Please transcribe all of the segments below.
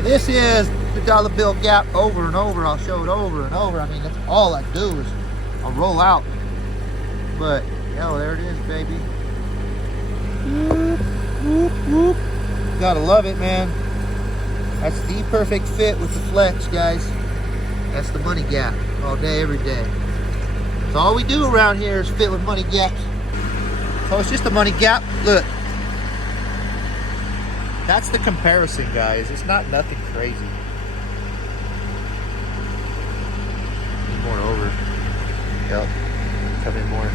So this is the dollar bill gap over and over. I'll show it over and over. I mean, that's all I do is I'll roll out. But, yo, there it is, baby. Whoop, whoop, whoop. Gotta love it, man. That's the perfect fit with the flex, guys. That's the money gap all day, every day. So all we do around here is fit with money gaps. So it's just a money gap. Look. That's the comparison, guys. It's not nothing crazy. Need more over. Yep. Come in more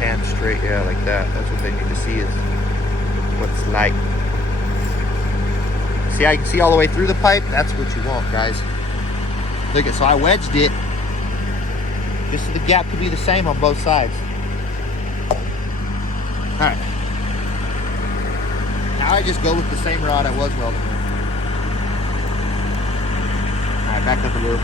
pan straight. Yeah, like that. That's what they need to see is what it's like. See, I can see all the way through the pipe. That's what you want, guys. Look at, so I wedged it just so the gap could be the same on both sides. All right. Now I just go with the same rod I was welding with. All right, back up a little.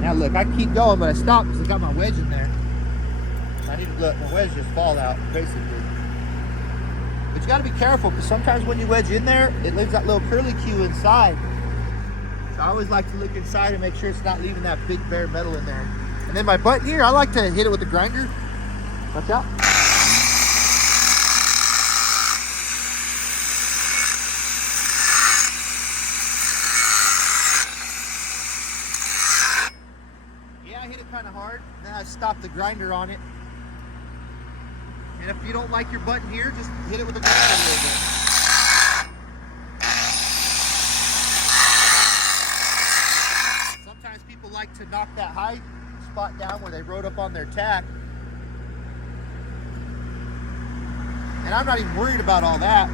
Now look, I keep going, but I stop because I got my wedge in there. I need to let my wedge just fall out, basically. But you got to be careful because sometimes when you wedge in there, it leaves that little curly Q inside. So I always like to look inside and make sure it's not leaving that big bare metal in there. And then my button here, I like to hit it with the grinder. Watch out. Yeah, I hit it kind of hard. Then I stop the grinder on it. And if you don't like your button here, just hit it with the grinder a little bit. Sometimes people like to knock that high spot down where they rode up on their tack. And I'm not even worried about all that.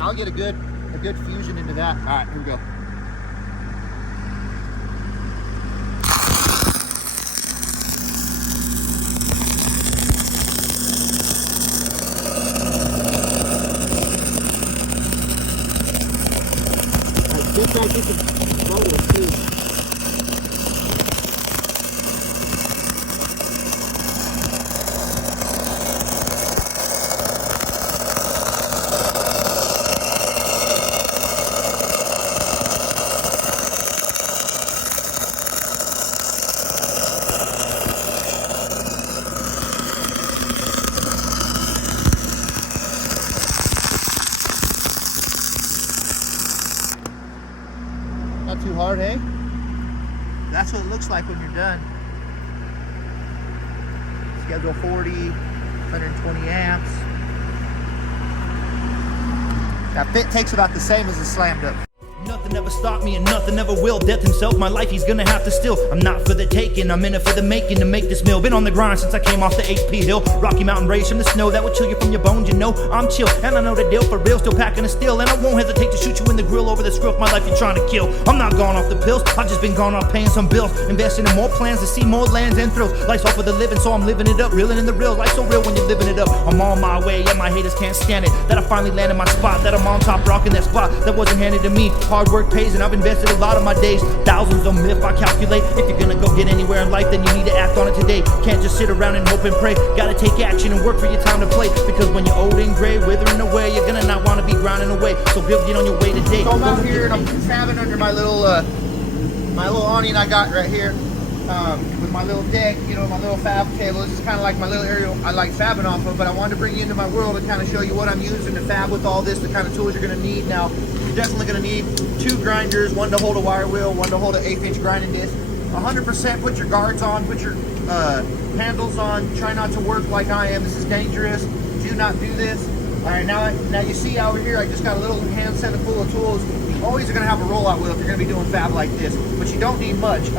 I'll get a good fusion into that. All right, here we go. Just like this is rollers too. Not too hard, eh? That's what it looks like when you're done. Schedule 40, 120 amps. That fit takes about the same as a slammed up. Nothing ever stopped me and nothing ever will. Death himself, my life he's gonna have to steal. I'm not for the taking, I'm in it for the making to make this mill. Been on the grind since I came off the HP hill. Rocky Mountain race from the snow that would chill you from your bones. You know I'm chill and I know the deal for real. Still packing a steel and I won't hesitate to shoot you in the grill over the scruff my life you're trying to kill. I'm not gone off the pills, I've just been gone off paying some bills. Investing in more plans to see more lands and thrills. Life's all for the living, so I'm living it up, reeling in the real. Life's so real when you're living it up. I'm on my way and my haters can't stand it. That I finally landed my spot, that I'm on top rocking that spot that wasn't handed to me. Hard work pays and I've invested a lot of my days. Thousands of them if I calculate. If you're gonna go get anywhere in life, then you need to act on it today. Can't just sit around and hope and pray. Gotta take action and work for your time to play. Because when you're old and gray, withering away, you're gonna not wanna be grinding away. So get on your way today. So I'm out here and I'm fabbing under my little awning I got right here. With my little deck, you know, my little fab table. This is kind of like my little area I like fabbing off of, but I wanted to bring you into my world and kind of show you what I'm using to fab with all this, the kind of tools you're going to need. Now, you're definitely going to need 2 grinders, one to hold a wire wheel, one to hold an 1/8" grinding disc. 100% put your guards on, put your handles on. Try not to work like I am. This is dangerous. Do not do this. All right, now you see over here, I just got a little hand set full of tools. You always are going to have a rollout wheel if you're going to be doing fab like this, but you don't need much.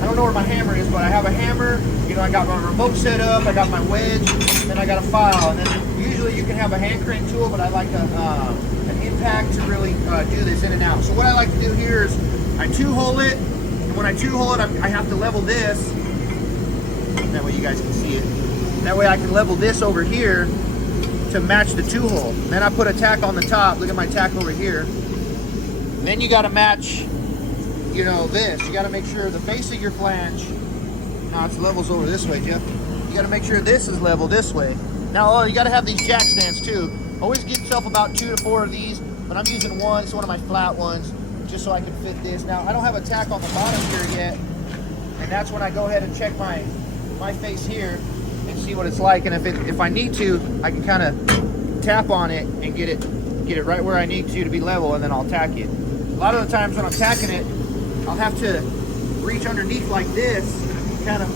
I don't know where my hammer is, but I have a hammer. You know, I got my remote set up, I got my wedge, and then I got a file. And then usually you can have a hand crank tool, but I like an impact to really do this in and out. So what I like to do here is I two-hole it, and when I two-hole it, I have to level this. That way you guys can see it. That way I can level this over here to match the two-hole. Then I put a tack on the top. Look at my tack over here. Then you got to match, you know, this. You got to make sure the base of your flange, now it's levels over this way, Jeff. You got to make sure this is level this way. Now, you got to have these jack stands too. Always get yourself about 2 to 4 of these, but I'm using one. It's one of my flat ones, just so I can fit this. Now, I don't have a tack on the bottom here yet, and that's when I go ahead and check my face here and see what it's like. And if I need to, I can kind of tap on it and get it right where I need to be level, and then I'll tack it. A lot of the times when I'm tacking it, I'll have to reach underneath like this, kind of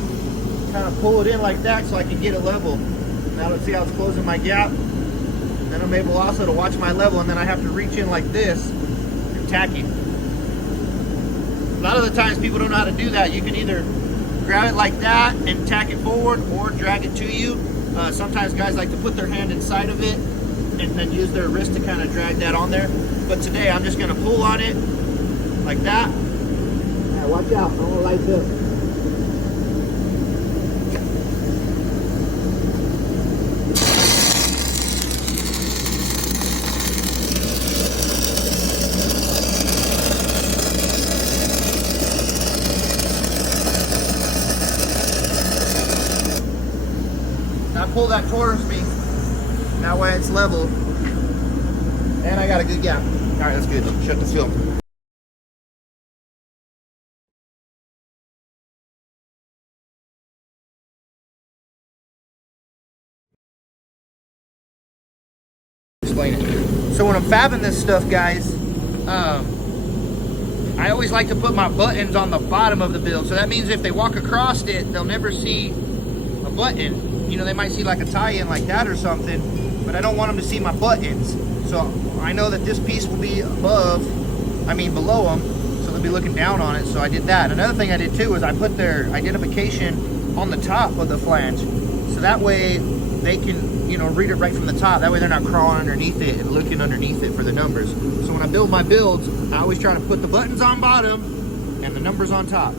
pull it in like that so I can get it level. Now let's see how it's closing my gap. Then I'm able also to watch my level, and then I have to reach in like this and tack it. A lot of the times people don't know how to do that. You can either grab it like that and tack it forward, or drag it to you. Sometimes guys like to put their hand inside of it and then use their wrist to kind of drag that on there. But today I'm just gonna pull on it like that. Now watch out, I don't wanna light up. Now pull that towards me. That way it's level. And I got a good gap. All right, that's good. Shut the film. Explain it. So when I'm fabbing this stuff, guys, I always like to put my buttons on the bottom of the build. So that means if they walk across it, they'll never see a button. You know, they might see like a tie-in like that or something, but I don't want them to see my buttons. So I know that this piece will be below them, so they'll be looking down on it. So I did that. Another thing I did too is I put their identification on the top of the flange, so that way they can, you know, read it right from the top. That way they're not crawling underneath it and looking underneath it for the numbers. So when I build my builds, I always try to put the buttons on bottom and the numbers on top.